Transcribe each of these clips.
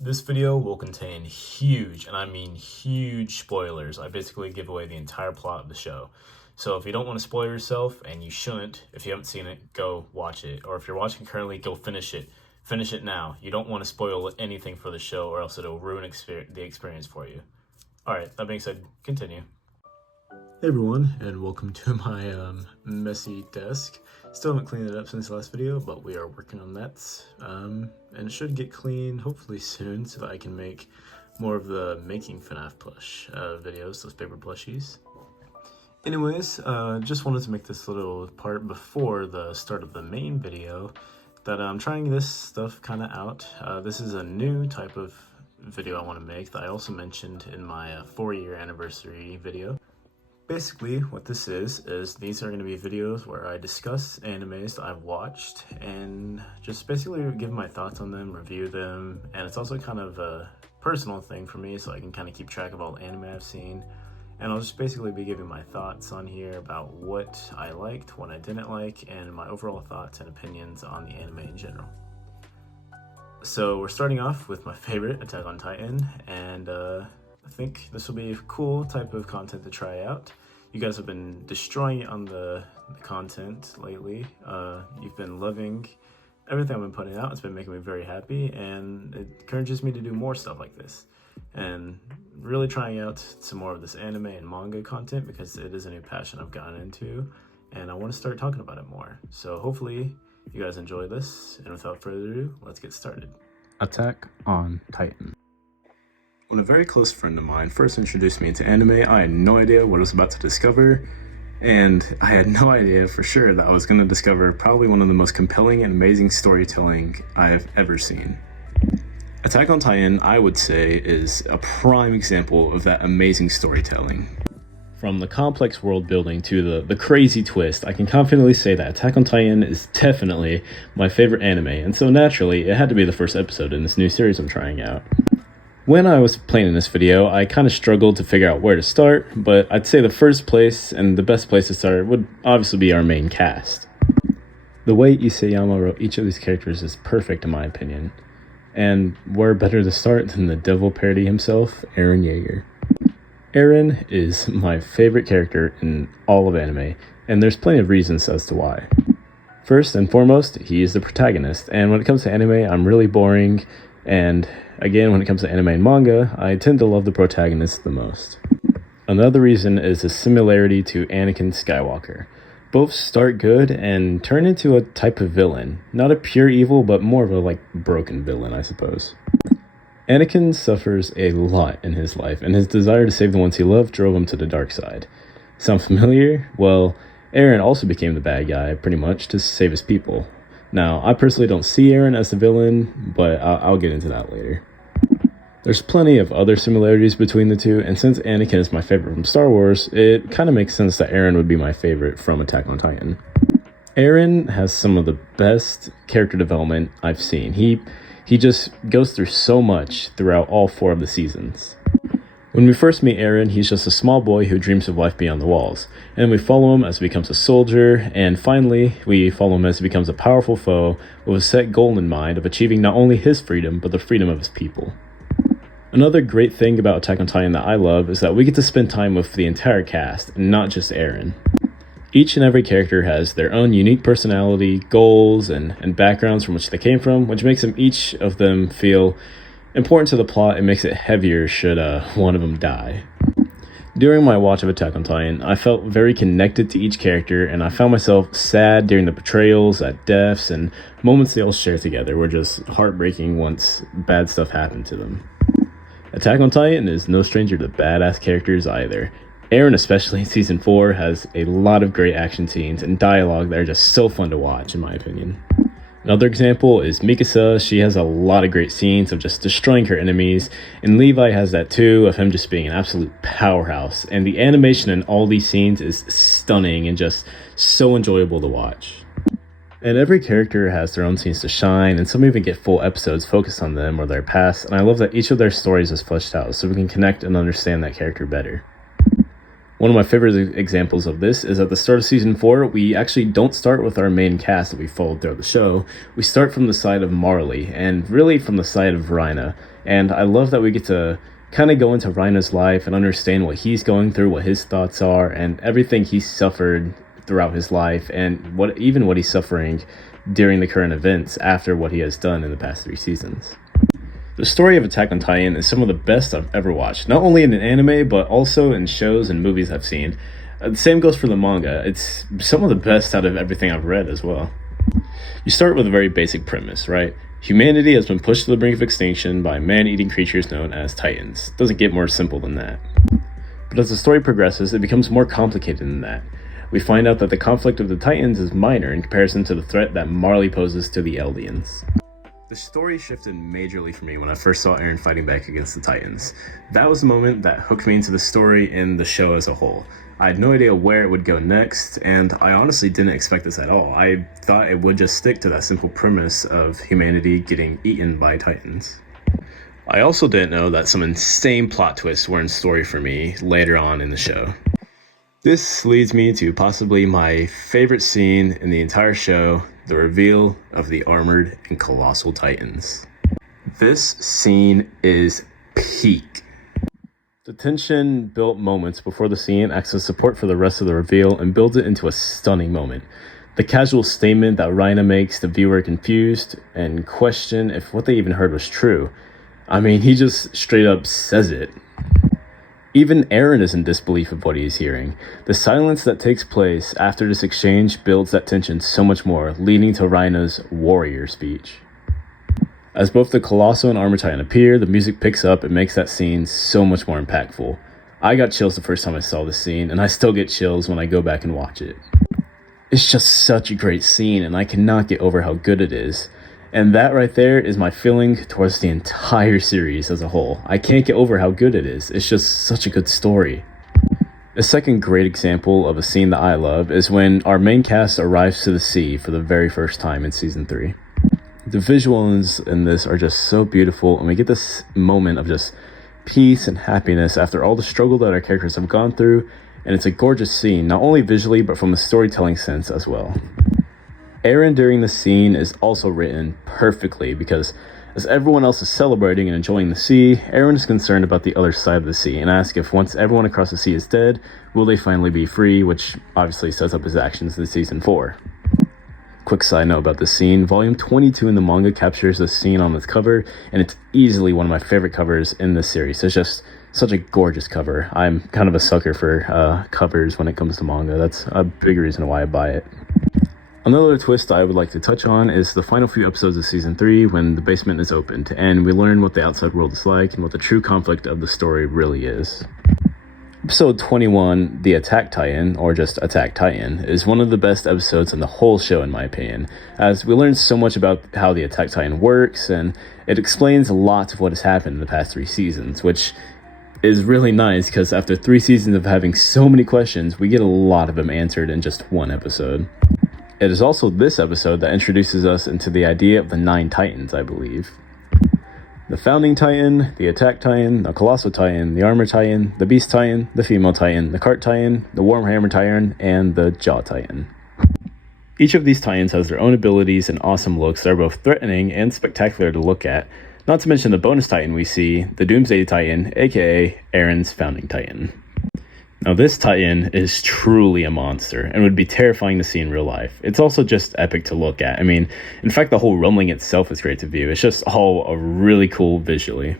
This video will contain huge, and I mean huge, spoilers. I basically give away the entire plot of the show. So if you don't want to spoil yourself, and you shouldn't, if you haven't seen it, go watch it. Or if you're watching currently, go finish it. Finish it now. You don't want to spoil anything for the show, or else it'll ruin the experience for you. Alright, that being said, continue. Hey everyone, and welcome to my messy desk. Still haven't cleaned it up since the last video, but we are working on that. And it should get clean hopefully soon so that I can make more of the making FNAF plush videos, those paper plushies. Anyways, just wanted to make this little part before the start of the main video that I'm trying this stuff kind of out. This is a new type of video I want to make that I also mentioned in my 4-year anniversary video. Basically, what this is these are going to be videos where I discuss animes that I've watched and just basically give my thoughts on them, review them, and it's also kind of a personal thing for me so I can kind of keep track of all the anime I've seen. And I'll just basically be giving my thoughts on here about what I liked, what I didn't like, and my overall thoughts and opinions on the anime in general. So we're starting off with my favorite, Attack on Titan, and I think this will be a cool type of content to try out. You guys have been destroying it on the content lately. You've been loving everything I've been putting out. It's been making me very happy, and it encourages me to do more stuff like this. And really trying out some more of this anime and manga content because it is a new passion I've gotten into, and I want to start talking about it more. So hopefully you guys enjoy this, and without further ado, let's get started. Attack on Titan. When a very close friend of mine first introduced me into anime, I had no idea what I was about to discover, and I had no idea for sure that I was going to discover probably one of the most compelling and amazing storytelling I have ever seen. Attack on Titan, I would say, is a prime example of that amazing storytelling. From the complex world building to the crazy twist, I can confidently say that Attack on Titan is definitely my favorite anime, and so naturally, it had to be the first episode in this new series I'm trying out. When I was planning this video, I kind of struggled to figure out where to start, but I'd say the first place and the best place to start would obviously be our main cast. The way Isayama wrote each of these characters is perfect in my opinion, and where better to start than the devil parody himself, Eren Yeager. Eren is my favorite character in all of anime, and there's plenty of reasons as to why. First and foremost, he is the protagonist, and when it comes to anime, I'm really boring, and again, when it comes to anime and manga, I tend to love the protagonist the most. Another reason is the similarity to Anakin Skywalker. Both start good and turn into a type of villain. Not a pure evil, but more of a broken villain, I suppose. Anakin suffers a lot in his life, and his desire to save the ones he loved drove him to the dark side. Sound familiar? Well, Eren also became the bad guy, pretty much, to save his people. Now, I personally don't see Eren as the villain, but I'll get into that later. There's plenty of other similarities between the two, and since Anakin is my favorite from Star Wars, it kind of makes sense that Eren would be my favorite from Attack on Titan. Eren has some of the best character development I've seen. He just goes through so much throughout all 4 of the seasons. When we first meet Eren, he's just a small boy who dreams of life beyond the walls, and then we follow him as he becomes a soldier, and finally, we follow him as he becomes a powerful foe with a set goal in mind of achieving not only his freedom, but the freedom of his people. Another great thing about Attack on Titan that I love is that we get to spend time with the entire cast, and not just Eren. Each and every character has their own unique personality, goals, and backgrounds from which they came from, which makes each of them feel important to the plot and makes it heavier should one of them die. During my watch of Attack on Titan, I felt very connected to each character, and I found myself sad during the betrayals, at deaths, and moments they all share together were just heartbreaking once bad stuff happened to them. Attack on Titan is no stranger to badass characters either. Eren, especially in Season 4, has a lot of great action scenes and dialogue that are just so fun to watch, in my opinion. Another example is Mikasa. She has a lot of great scenes of just destroying her enemies, and Levi has that too, of him just being an absolute powerhouse, and the animation in all these scenes is stunning and just so enjoyable to watch. And every character has their own scenes to shine, and some even get full episodes focused on them or their past, and I love that each of their stories is fleshed out so we can connect and understand that character better. One of my favorite examples of this is at the start of season 4, we actually don't start with our main cast that we followed throughout the show. We start from the side of Marley, and really from the side of Rhina. And I love that we get to kind of go into Rhina's life and understand what he's going through, what his thoughts are, and everything he's suffered throughout his life, and what he's suffering during the current events after what he has done in the past 3 seasons. The story of Attack on Titan is some of the best I've ever watched, not only in an anime, but also in shows and movies I've seen. The same goes for the manga. It's some of the best out of everything I've read as well. You start with a very basic premise, right? Humanity has been pushed to the brink of extinction by man-eating creatures known as Titans. Doesn't get more simple than that. But as the story progresses, it becomes more complicated than that. We find out that the conflict of the Titans is minor in comparison to the threat that Marley poses to the Eldians. The story shifted majorly for me when I first saw Eren fighting back against the Titans. That was the moment that hooked me into the story and the show as a whole. I had no idea where it would go next, and I honestly didn't expect this at all. I thought it would just stick to that simple premise of humanity getting eaten by Titans. I also didn't know that some insane plot twists were in store for me later on in the show. This leads me to possibly my favorite scene in the entire show, the reveal of the armored and colossal Titans. This scene is peak. The tension-built moments before the scene acts as support for the rest of the reveal and builds it into a stunning moment. The casual statement that Rhina makes the viewer confused and question if what they even heard was true. I mean, he just straight up says it. Even Eren is in disbelief of what he is hearing. The silence that takes place after this exchange builds that tension so much more, leading to Rhina's warrior speech. As both the Colossal and Armor Titan appear, the music picks up and makes that scene so much more impactful. I got chills the first time I saw this scene, and I still get chills when I go back and watch it. It's just such a great scene, and I cannot get over how good it is. And that right there is my feeling towards the entire series as a whole. I can't get over how good it is. It's just such a good story. A second great example of a scene that I love is when our main cast arrives to the sea for the very first time in season 3. The visuals in this are just so beautiful, and we get this moment of just peace and happiness after all the struggle that our characters have gone through, and it's a gorgeous scene, not only visually but from a storytelling sense as well. Eren during the scene is also written perfectly because as everyone else is celebrating and enjoying the sea, Eren is concerned about the other side of the sea and asks if once everyone across the sea is dead, will they finally be free, which obviously sets up his actions in season 4. Quick side note about this scene, volume 22 in the manga captures this scene on this cover, and it's easily one of my favorite covers in this series. It's just such a gorgeous cover. I'm kind of a sucker for covers when it comes to manga. That's a big reason why I buy it. Another twist I would like to touch on is the final few episodes of season 3 when the basement is opened and we learn what the outside world is like and what the true conflict of the story really is. Episode 21, The Attack Titan, or just Attack Titan, is one of the best episodes in the whole show in my opinion, as we learn so much about how the Attack Titan works and it explains a lot of what has happened in the past 3 seasons, which is really nice because after 3 seasons of having so many questions, we get a lot of them answered in just one episode. It is also this episode that introduces us into the idea of the 9 Titans, I believe. The Founding Titan, the Attack Titan, the Colossal Titan, the Armor Titan, the Beast Titan, the Female Titan, the Cart Titan, the Warhammer Titan, and the Jaw Titan. Each of these Titans has their own abilities and awesome looks that are both threatening and spectacular to look at, not to mention the bonus Titan we see, the Doomsday Titan, aka Eren's Founding Titan. Now this Titan is truly a monster and would be terrifying to see in real life. It's also just epic to look at. I mean, in fact the whole rumbling itself is great to view. It's just all really cool visually.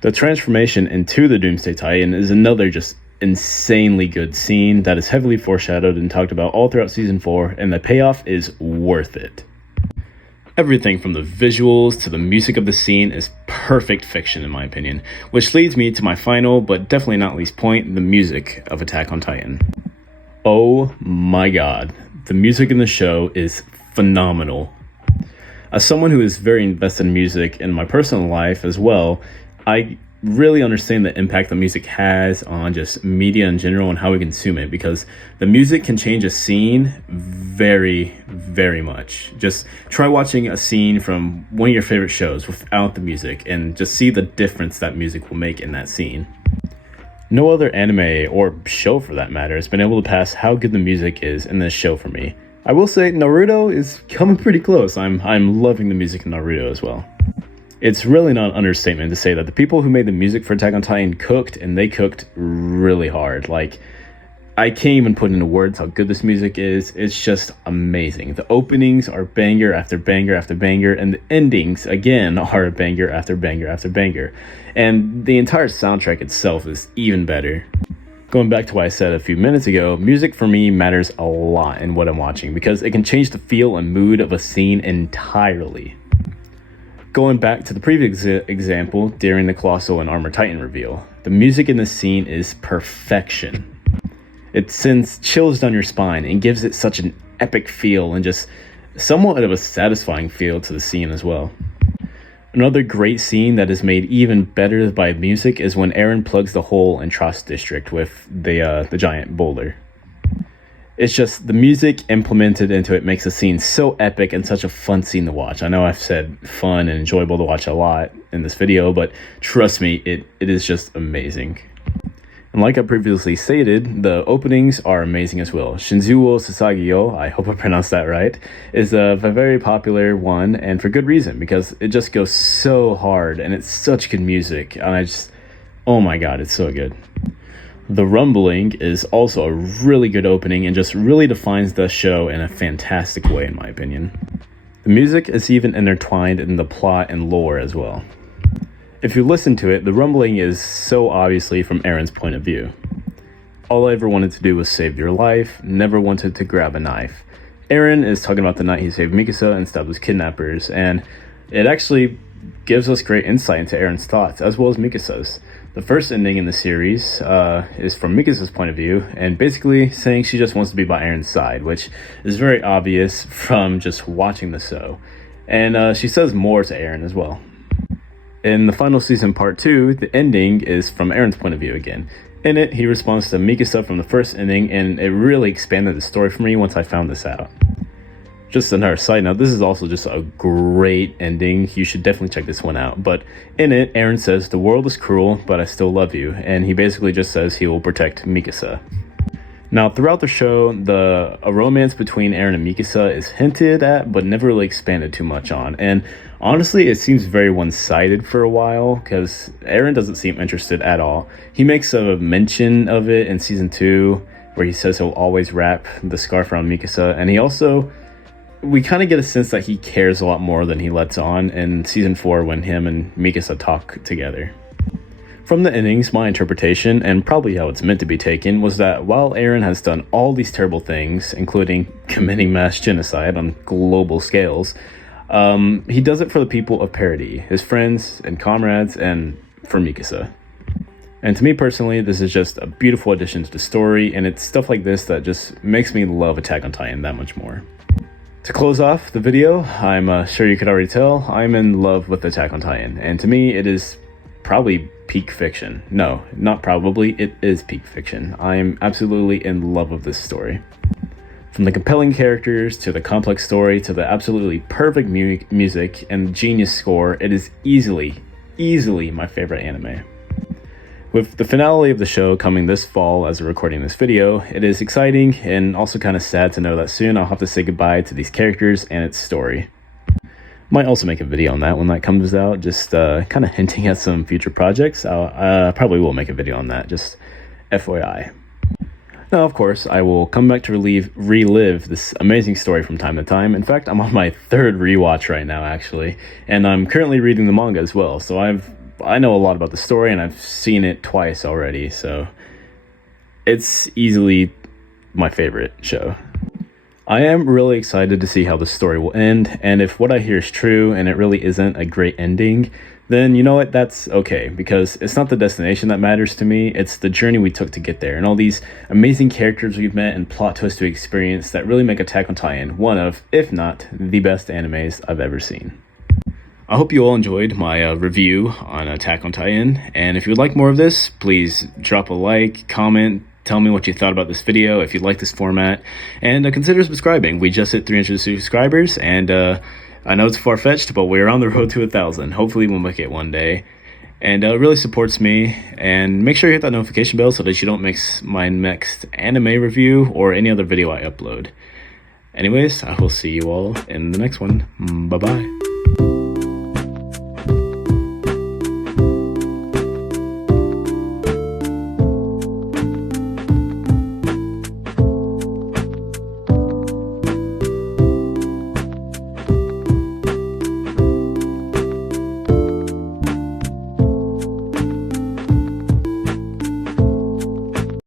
The transformation into the Doomsday Titan is another just insanely good scene that is heavily foreshadowed and talked about all throughout season 4, and the payoff is worth it. Everything from the visuals to the music of the scene is perfect fiction in my opinion, which leads me to my final, but definitely not least point, the music of Attack on Titan. Oh my god, the music in the show is phenomenal. As someone who is very invested in music in my personal life as well, I really understand the impact the music has on just media in general and how we consume it, because the music can change a scene very, very much. Just try watching a scene from one of your favorite shows without the music and just see the difference that music will make in that scene. No other anime, or show for that matter, has been able to pass how good the music is in this show for me. I will say Naruto is coming pretty close. I'm loving the music in Naruto as well. It's really not an understatement to say that the people who made the music for Attack on Titan cooked, and they cooked really hard. Like, I can't even put into words how good this music is. It's just amazing. The openings are banger after banger after banger, and the endings, again, are banger after banger after banger. And the entire soundtrack itself is even better. Going back to what I said a few minutes ago, music for me matters a lot in what I'm watching because it can change the feel and mood of a scene entirely. Going back to the previous example during the Colossal and Armor Titan reveal, the music in this scene is perfection. It sends chills down your spine and gives it such an epic feel and just somewhat of a satisfying feel to the scene as well. Another great scene that is made even better by music is when Eren plugs the hole in Trost District with the giant boulder. It's just the music implemented into it makes the scene so epic and such a fun scene to watch. I know I've said fun and enjoyable to watch a lot in this video, but trust me, it is just amazing. And like I previously stated, the openings are amazing as well. Shinzuo Sasagio, I hope I pronounced that right, is a very popular one, and for good reason, because it just goes so hard, and it's such good music, and oh my god, it's so good. The Rumbling is also a really good opening, and just really defines the show in a fantastic way, in my opinion. The music is even intertwined in the plot and lore as well. If you listen to it, the rumbling is so obviously from Eren's point of view. All I ever wanted to do was save your life, never wanted to grab a knife. Eren is talking about the night he saved Mikasa and stopped those kidnappers, and it actually gives us great insight into Eren's thoughts, as well as Mikasa's. The first ending in the series is from Mikasa's point of view, and basically saying she just wants to be by Eren's side, which is very obvious from just watching the show. And she says more to Eren as well. In the final season part 2, the ending is from Eren's point of view again. In it, he responds to Mikasa from the first ending, and it really expanded the story for me once I found this out. Just another side note, this is also just a great ending. You should definitely check this one out. But in it, Eren says, "The world is cruel, but I still love you." And he basically just says he will protect Mikasa. Now, throughout the show, a romance between Eren and Mikasa is hinted at, but never really expanded too much on. And honestly, it seems very one-sided for a while, because Eren doesn't seem interested at all. He makes a mention of it in Season 2, where he says he'll always wrap the scarf around Mikasa, and we kind of get a sense that he cares a lot more than he lets on in Season 4 when him and Mikasa talk together. From the endings, my interpretation, and probably how it's meant to be taken, was that while Eren has done all these terrible things, including committing mass genocide on global scales, he does it for the people of Paradis, his friends and comrades, and for Mikasa. And to me personally, this is just a beautiful addition to the story, and it's stuff like this that just makes me love Attack on Titan that much more. To close off the video, I'm sure you could already tell, I'm in love with Attack on Titan, and to me it is probably peak fiction. No, not probably, it is peak fiction. I am absolutely in love with this story. From the compelling characters, to the complex story, to the absolutely perfect music and genius score, it is easily my favorite anime. With the finale of the show coming this fall as we're recording this video, it is exciting and also kind of sad to know that soon I'll have to say goodbye to these characters and its story. Might also make a video on that when that comes out, just kind of hinting at some future projects. I probably will make a video on that, just FYI. Now, of course, I will come back to relive this amazing story from time to time. In fact, I'm on my third rewatch right now, actually, and I'm currently reading the manga as well, so I know a lot about the story, and I've seen it twice already, so it's easily my favorite show. I am really excited to see how the story will end, and if what I hear is true and it really isn't a great ending, then you know what, that's okay, because it's not the destination that matters to me, it's the journey we took to get there, and all these amazing characters we've met and plot twists we experienced that really make Attack on Titan one of, if not, the best animes I've ever seen. I hope you all enjoyed my review on Attack on Titan, and if you would like more of this, please drop a like, comment, tell me what you thought about this video, if you like this format, and consider subscribing. We just hit 300 subscribers, and I know it's far-fetched, but we're on the road to 1,000. Hopefully we'll make it one day. and it really supports me. And make sure you hit that notification bell so that you don't miss my next anime review or any other video I upload. Anyways, I will see you all in the next one. Bye bye.